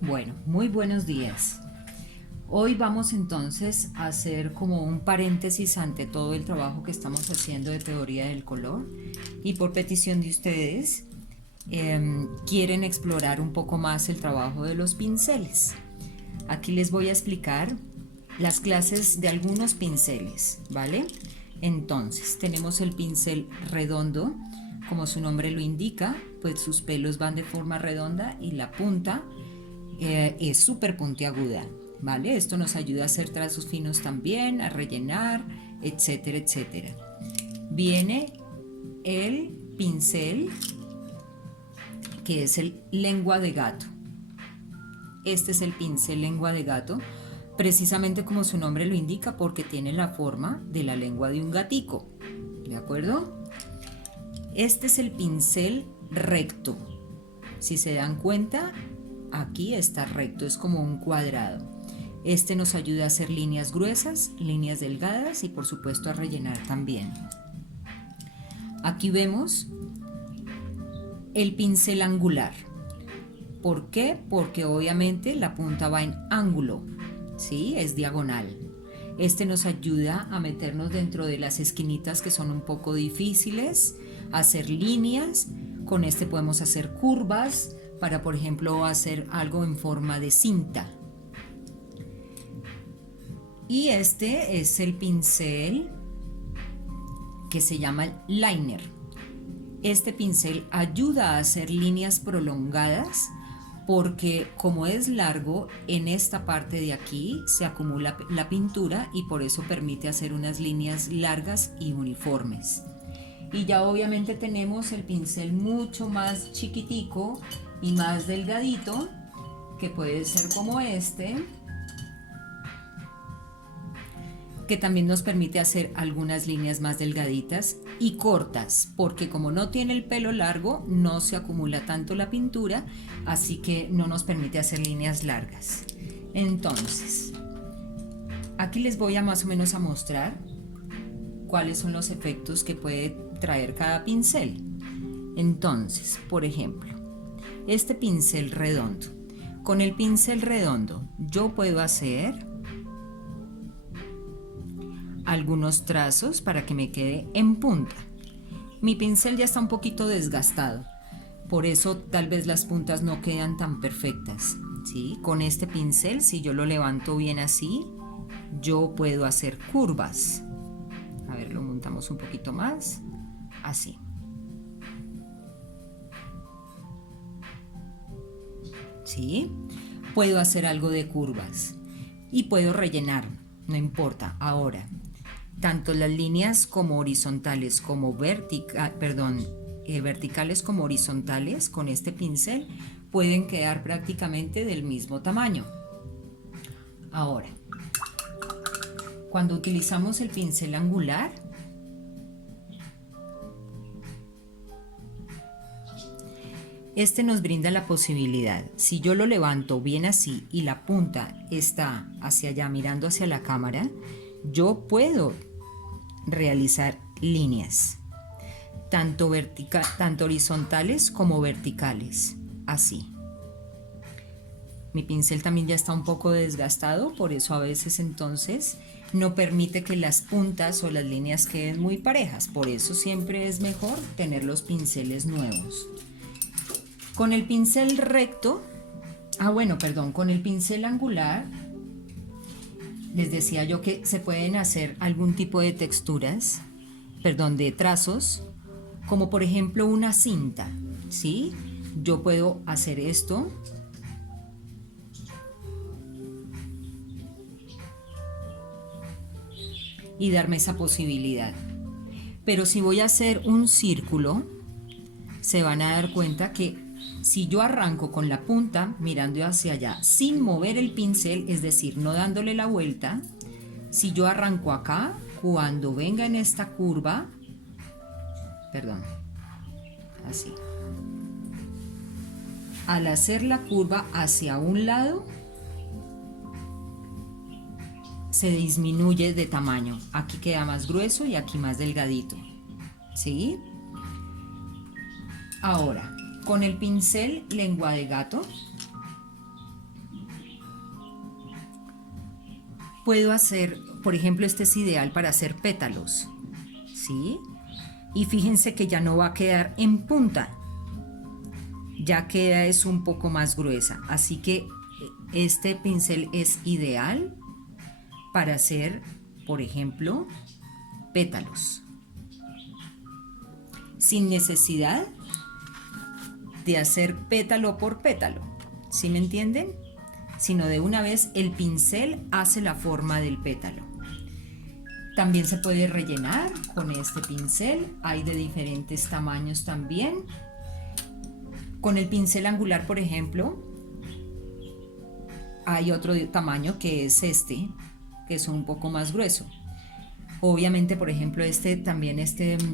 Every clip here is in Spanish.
Bueno, muy buenos días. Hoy vamos entonces a hacer como un paréntesis ante todo el trabajo que estamos haciendo de teoría del color y por petición de ustedes quieren explorar un poco más el trabajo de los pinceles. Aquí les voy a explicar las clases de algunos pinceles, ¿vale? Entonces, tenemos el pincel redondo, como su nombre lo indica, pues sus pelos van de forma redonda y la punta es súper puntiaguda, ¿vale? Esto nos ayuda a hacer trazos finos también, a rellenar, etcétera, etcétera. Viene el pincel que es el lengua de gato. Este es el pincel lengua de gato, precisamente como su nombre lo indica, porque tiene la forma de la lengua de un gatico, ¿de acuerdo? Este es el pincel recto. Si se dan cuenta, aquí está recto, es como un cuadrado. Este nos ayuda a hacer líneas gruesas, líneas delgadas y por supuesto a rellenar también. Aquí vemos el pincel angular. ¿Por qué? Porque obviamente la punta va en ángulo, ¿sí? Es diagonal. Este nos ayuda a meternos dentro de las esquinitas que son un poco difíciles, a hacer líneas. Con este podemos hacer curvas para, por ejemplo, hacer algo en forma de cinta. Y este es el pincel que se llama liner. Este pincel ayuda a hacer líneas prolongadas porque como es largo, en esta parte de aquí se acumula la pintura y por eso permite hacer unas líneas largas y uniformes. Y ya obviamente tenemos el pincel mucho más chiquitico y más delgadito, que puede ser como este, que también nos permite hacer algunas líneas más delgaditas y cortas, porque como no tiene el pelo largo, no se acumula tanto la pintura, así que no nos permite hacer líneas largas. Entonces, aquí les voy a más o menos a mostrar cuáles son los efectos que puede traer cada pincel. Entonces, por ejemplo, este pincel redondo. Con el pincel redondo yo puedo hacer algunos trazos para que me quede en punta. Mi pincel ya está un poquito desgastado, por eso tal vez las puntas no quedan tan perfectas, ¿sí? Con este pincel, si yo lo levanto bien así, yo puedo hacer curvas. A ver, lo montamos un poquito más, así. ¿Sí? Puedo hacer algo de curvas y puedo rellenar, no importa. Ahora, tanto las líneas como horizontales como verticales como horizontales con este pincel pueden quedar prácticamente del mismo tamaño. Ahora, cuando utilizamos el pincel angular, este nos brinda la posibilidad, si yo lo levanto bien así y la punta está hacia allá mirando hacia la cámara, yo puedo realizar líneas, tanto horizontales como verticales, así. Mi pincel también ya está un poco desgastado, por eso a veces entonces no permite que las puntas o las líneas queden muy parejas, por eso siempre es mejor tener los pinceles nuevos. Con el pincel recto, con el pincel angular, les decía yo que se pueden hacer algún tipo de texturas, de trazos, como por ejemplo una cinta, ¿sí? Yo puedo hacer esto y darme esa posibilidad. Pero si voy a hacer un círculo, se van a dar cuenta que si yo arranco con la punta mirando hacia allá sin mover el pincel, es decir, no dándole la vuelta, si yo arranco acá, cuando venga en esta curva, así, al hacer la curva hacia un lado, se disminuye de tamaño. Aquí queda más grueso y aquí más delgadito, ¿sí? Ahora, con el pincel lengua de gato, puedo hacer, por ejemplo, este es ideal para hacer pétalos, ¿sí? Y fíjense que ya no va a quedar en punta, ya queda es un poco más gruesa, así que este pincel es ideal para hacer, por ejemplo, pétalos, sin necesidad de hacer pétalo por pétalo, ¿sí me entienden? Sino de una vez el pincel hace la forma del pétalo. También se puede rellenar con este pincel, hay de diferentes tamaños también. Con el pincel angular, por ejemplo, hay otro tamaño que es este, que es un poco más grueso. Obviamente, por ejemplo, este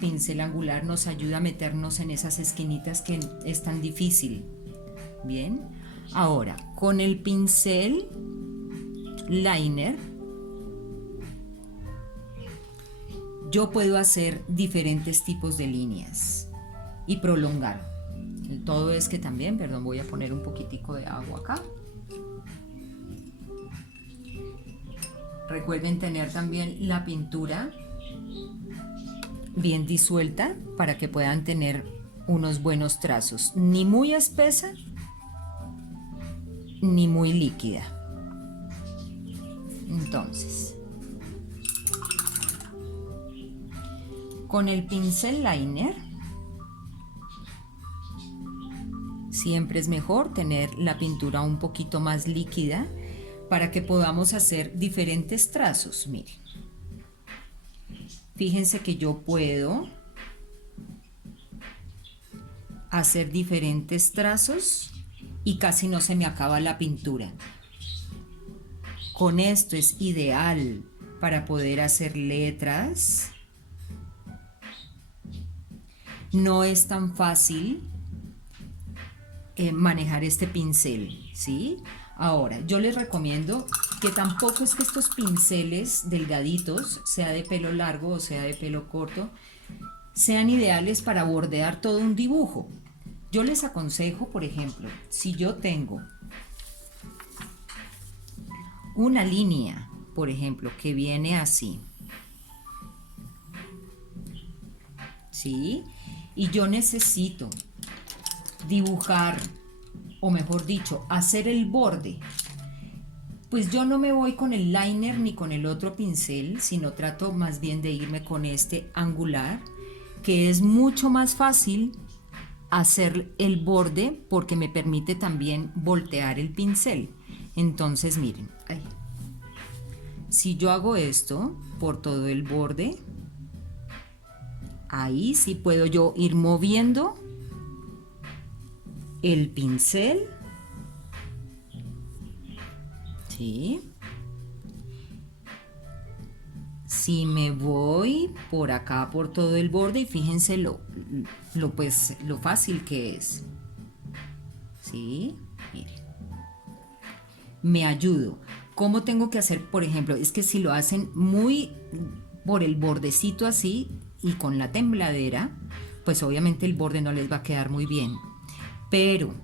pincel angular nos ayuda a meternos en esas esquinitas que es tan difícil. Bien, ahora con el pincel liner yo puedo hacer diferentes tipos de líneas y prolongar. Todo es que también, perdón, voy a poner un poquitico de agua acá. Recuerden tener también la pintura bien disuelta para que puedan tener unos buenos trazos, ni muy espesa ni muy líquida. Entonces, con el pincel liner siempre es mejor tener la pintura un poquito más líquida para que podamos hacer diferentes trazos. Miren, fíjense que yo puedo hacer diferentes trazos y casi no se me acaba la pintura. Con esto es ideal para poder hacer letras. No es tan fácil manejar este pincel, ¿sí? Ahora, yo les recomiendo que tampoco es que estos pinceles delgaditos, sea de pelo largo o sea de pelo corto, sean ideales para bordear todo un dibujo. Yo les aconsejo, por ejemplo, si yo tengo una línea, por ejemplo, que viene así, ¿sí? Y yo necesito dibujar, o mejor dicho, hacer el borde, pues yo no me voy con el liner ni con el otro pincel, sino trato más bien de irme con este angular, que es mucho más fácil hacer el borde porque me permite también voltear el pincel. Entonces miren, si yo hago esto por todo el borde, ahí sí puedo yo ir moviendo el pincel, ¿sí? Si me voy por acá por todo el borde, y fíjense lo fácil que es, ¿sí? Miren, me ayudo. ¿Cómo tengo que hacer? Por ejemplo, es que si lo hacen muy por el bordecito así y con la tembladera, pues obviamente el borde no les va a quedar muy bien. Pero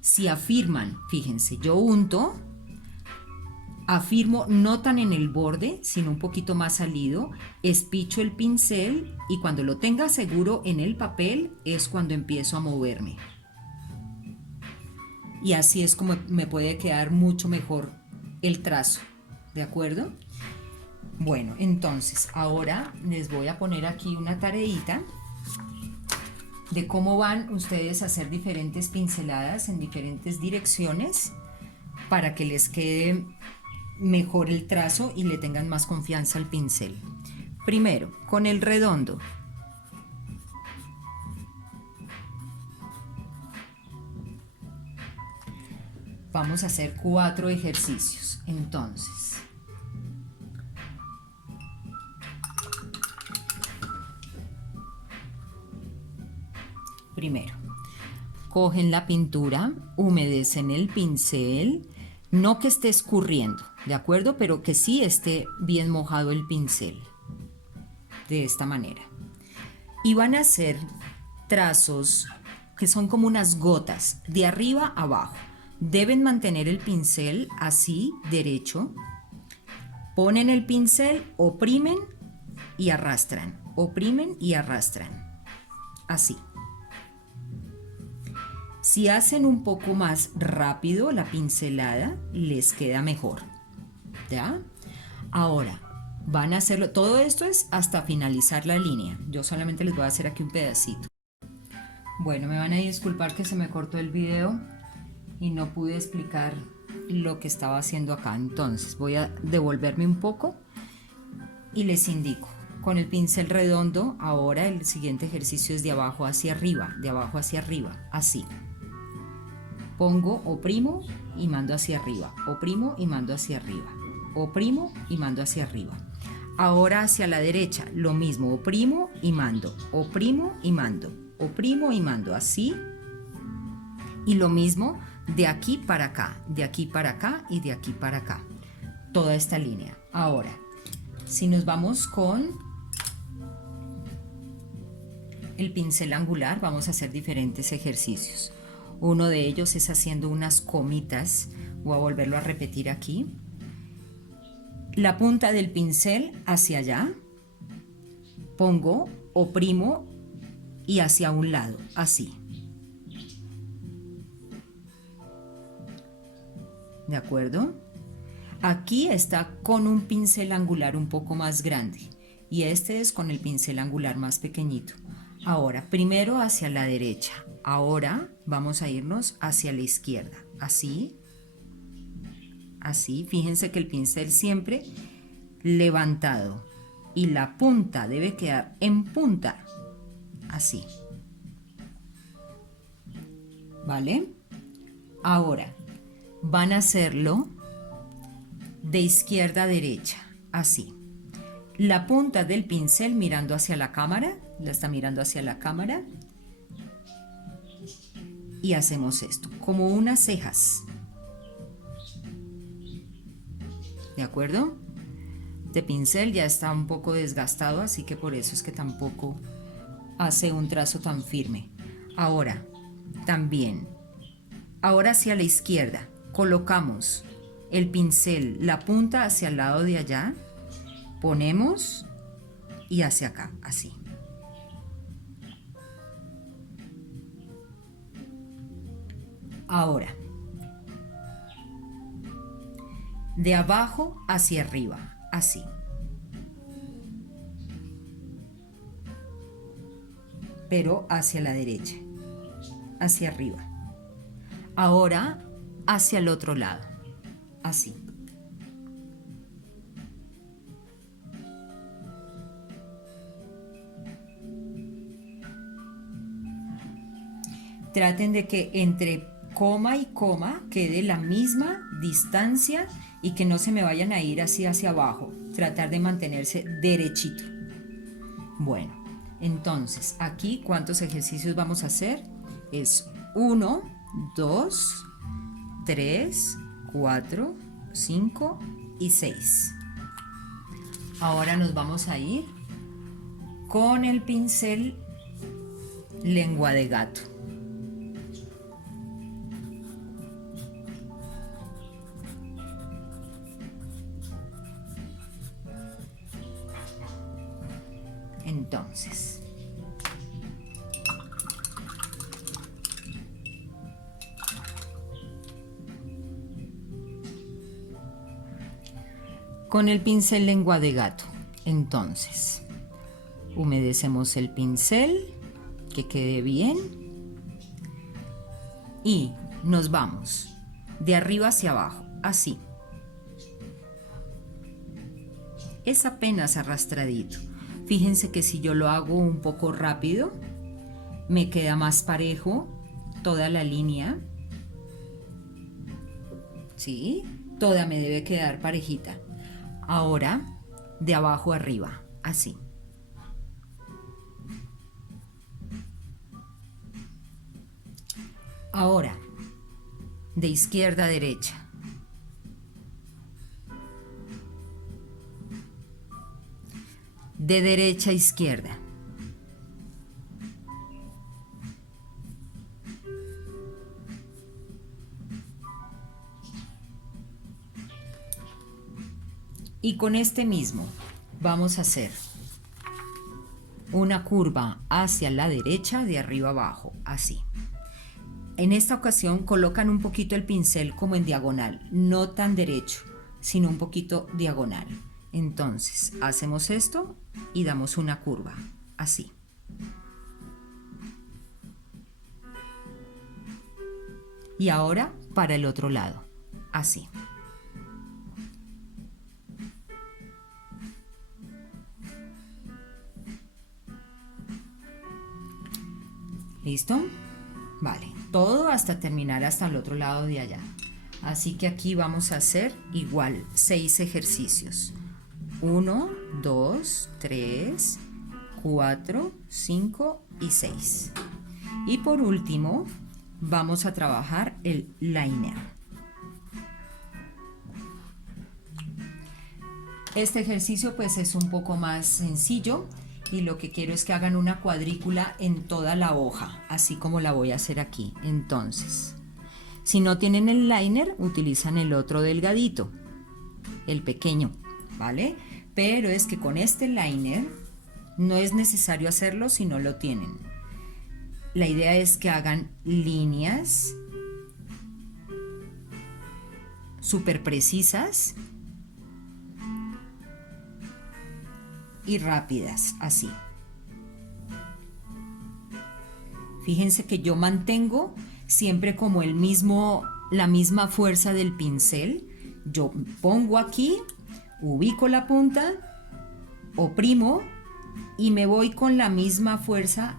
si afirman, fíjense, yo unto, afirmo no tan en el borde, sino un poquito más salido, espicho el pincel y cuando lo tenga seguro en el papel es cuando empiezo a moverme. Y así es como me puede quedar mucho mejor el trazo, ¿de acuerdo? Bueno, entonces ahora les voy a poner aquí una tareita de cómo van ustedes a hacer diferentes pinceladas en diferentes direcciones para que les quede mejor el trazo y le tengan más confianza al pincel. Primero, con el redondo. Vamos a hacer 4 ejercicios. Entonces, primero, cogen la pintura, humedecen el pincel, no que esté escurriendo, ¿de acuerdo? Pero que sí esté bien mojado el pincel, de esta manera. Y van a hacer trazos que son como unas gotas, de arriba a abajo. Deben mantener el pincel así, derecho, Ponen el pincel, oprimen y arrastran, oprimen y arrastran, así. Si hacen un poco más rápido la pincelada, les queda mejor, ¿ya? Ahora, van a hacerlo, todo esto es hasta finalizar la línea. Yo solamente les voy a hacer aquí un pedacito. Bueno, me van a disculpar que se me cortó el video y no pude explicar lo que estaba haciendo acá. Entonces voy a devolverme un poco y les indico. Con el pincel redondo, ahora el siguiente ejercicio es de abajo hacia arriba, así. Pongo, oprimo y mando hacia arriba, oprimo y mando hacia arriba, oprimo y mando hacia arriba. Ahora hacia la derecha, lo mismo, oprimo y mando, oprimo y mando, oprimo y mando, así. Y lo mismo de aquí para acá, de aquí para acá y de aquí para acá. Toda esta línea. Ahora, si nos vamos con el pincel angular, vamos a hacer diferentes ejercicios. Uno de ellos es haciendo unas comitas. Voy a volverlo a repetir aquí. La punta del pincel hacia allá. Pongo, oprimo y hacia un lado, así. ¿De acuerdo? Aquí está con un pincel angular un poco más grande y este es con el pincel angular más pequeñito. Ahora, primero hacia la derecha, ahora vamos a irnos hacia la izquierda, así, así. Fíjense que el pincel siempre levantado y la punta debe quedar en punta, así. ¿Vale? Ahora van a hacerlo de izquierda a derecha, así. La punta del pincel mirando hacia la cámara, la está mirando hacia la cámara. Y hacemos esto, como unas cejas. ¿De acuerdo? Este pincel ya está un poco desgastado, así que por eso es que tampoco hace un trazo tan firme. Ahora, también, ahora hacia la izquierda, colocamos el pincel, la punta hacia el lado de allá, ponemos y hacia acá, así. Ahora, de abajo hacia arriba, así. Pero hacia la derecha, hacia arriba. Ahora hacia el otro lado, así. Traten de que entre coma y coma quede la misma distancia y que no se me vayan a ir así hacia abajo. Tratar de mantenerse derechito. Bueno, entonces aquí ¿cuántos ejercicios vamos a hacer? Es 1, 2, 3, 4, 5 y 6. Ahora nos vamos a ir con el pincel lengua de gato. Entonces, con el pincel lengua de gato, entonces, humedecemos el pincel, que quede bien, y nos vamos de arriba hacia abajo, así. Es apenas arrastradito. Fíjense que si yo lo hago un poco rápido, me queda más parejo toda la línea. ¿Sí? Toda me debe quedar parejita. Ahora, de abajo arriba, así. Ahora, de izquierda a derecha. De derecha a izquierda. Y con este mismo vamos a hacer una curva hacia la derecha de arriba abajo, así. En esta ocasión colocan un poquito el pincel como en diagonal, no tan derecho, sino un poquito diagonal. Entonces hacemos esto y damos una curva, así. Y ahora para el otro lado, así. ¿Listo? Vale, todo hasta terminar hasta el otro lado de allá. Así que aquí vamos a hacer igual 6 ejercicios. 1, 2, 3, 4, 5 y 6. Y por último, vamos a trabajar el liner. Este ejercicio pues es un poco más sencillo y lo que quiero es que hagan una cuadrícula en toda la hoja, así como la voy a hacer aquí. Entonces, si no tienen el liner, utilizan el otro delgadito, el pequeño, ¿vale? Pero es que con este liner no es necesario hacerlo si no lo tienen. La idea es que hagan líneas súper precisas y rápidas, así. Fíjense que yo mantengo siempre como la misma fuerza del pincel. Yo pongo aquí, ubico la punta, oprimo y me voy con la misma fuerza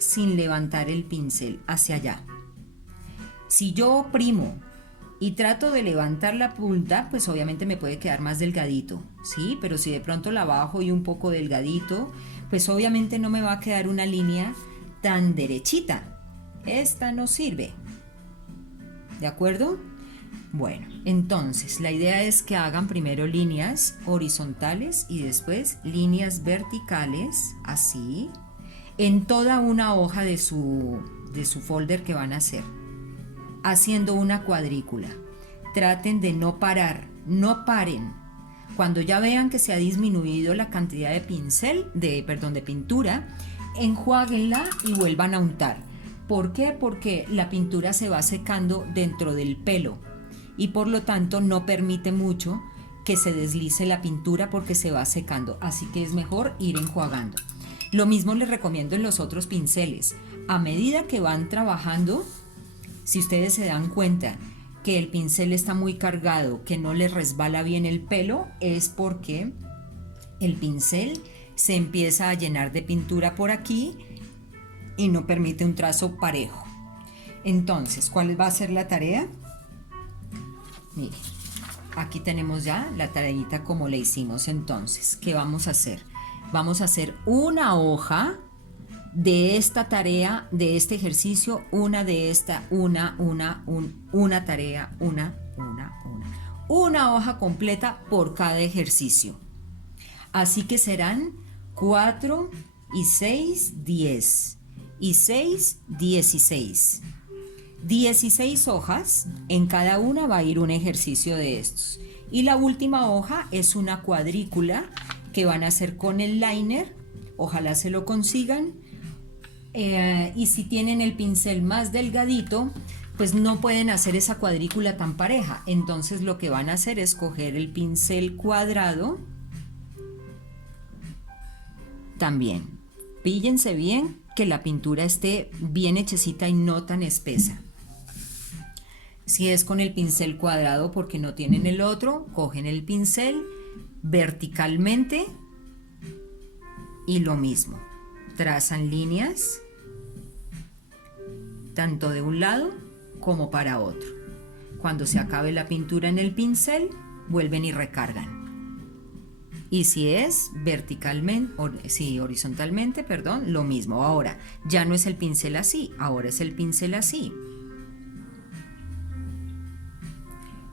sin levantar el pincel hacia allá. Si yo oprimo y trato de levantar la punta, pues obviamente me puede quedar más delgadito, ¿sí? Pero si de pronto la bajo y un poco delgadito, pues obviamente no me va a quedar una línea tan derechita. Esta no sirve. ¿De acuerdo? Bueno, entonces la idea es que hagan primero líneas horizontales y después líneas verticales, así, en toda una hoja de su folder que van a hacer, haciendo una cuadrícula. Traten de no parar, no paren. Cuando ya vean que se ha disminuido la cantidad de de pintura, enjuáguenla y vuelvan a untar. ¿Por qué? Porque la pintura se va secando dentro del pelo y por lo tanto no permite mucho que se deslice la pintura porque se va secando, así que es mejor ir enjuagando. Lo mismo les recomiendo en los otros pinceles. A medida que van trabajando, si ustedes se dan cuenta que el pincel está muy cargado, que no les resbala bien el pelo, es porque el pincel se empieza a llenar de pintura por aquí y no permite un trazo parejo. Entonces, ¿cuál va a ser la tarea? Miren, aquí tenemos ya la tareita como le hicimos. Entonces, ¿qué vamos a hacer? Vamos a hacer una hoja de esta tarea, de este ejercicio, una de esta, una tarea, una hoja completa por cada ejercicio. Así que serán 4 y 6, 10 y 6, 16. 16 hojas, en cada una va a ir un ejercicio de estos. Y la última hoja es una cuadrícula que van a hacer con el liner, ojalá se lo consigan. Y si tienen el pincel más delgadito, pues no pueden hacer esa cuadrícula tan pareja. Entonces lo que van a hacer es coger el pincel cuadrado. También, píllense bien que la pintura esté bien hechecita y no tan espesa. Si es con el pincel cuadrado porque no tienen el otro, cogen el pincel verticalmente y lo mismo. Trazan líneas tanto de un lado como para otro. Cuando se acabe la pintura en el pincel, vuelven y recargan. Y si es horizontalmente, perdón, lo mismo. Ahora, ya no es el pincel así, ahora es el pincel así.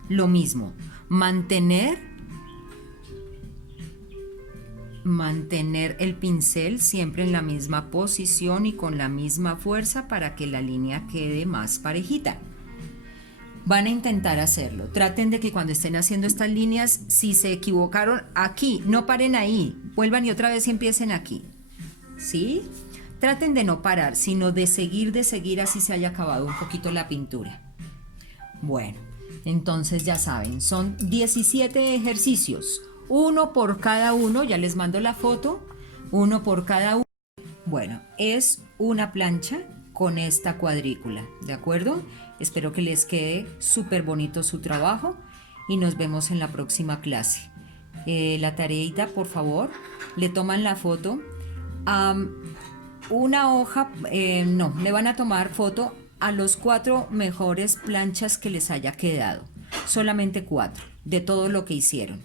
Lo mismo, mantener el pincel siempre en la misma posición y con la misma fuerza para que la línea quede más parejita. Van a intentar hacerlo. Traten de que cuando estén haciendo estas líneas, si se equivocaron aquí, no paren ahí, vuelvan y otra vez empiecen aquí. ¿Sí? Traten de no parar, sino de seguir así se haya acabado un poquito la pintura. Bueno, entonces ya saben, son 17 ejercicios, uno por cada uno, ya les mando la foto, uno por cada uno. Bueno, es una plancha con esta cuadrícula, ¿de acuerdo? Espero que les quede súper bonito su trabajo y nos vemos en la próxima clase. La tareita, por favor, le toman la foto. Una hoja, no, le van a tomar foto a los 4 mejores planchas que les haya quedado. Solamente 4 de todo lo que hicieron.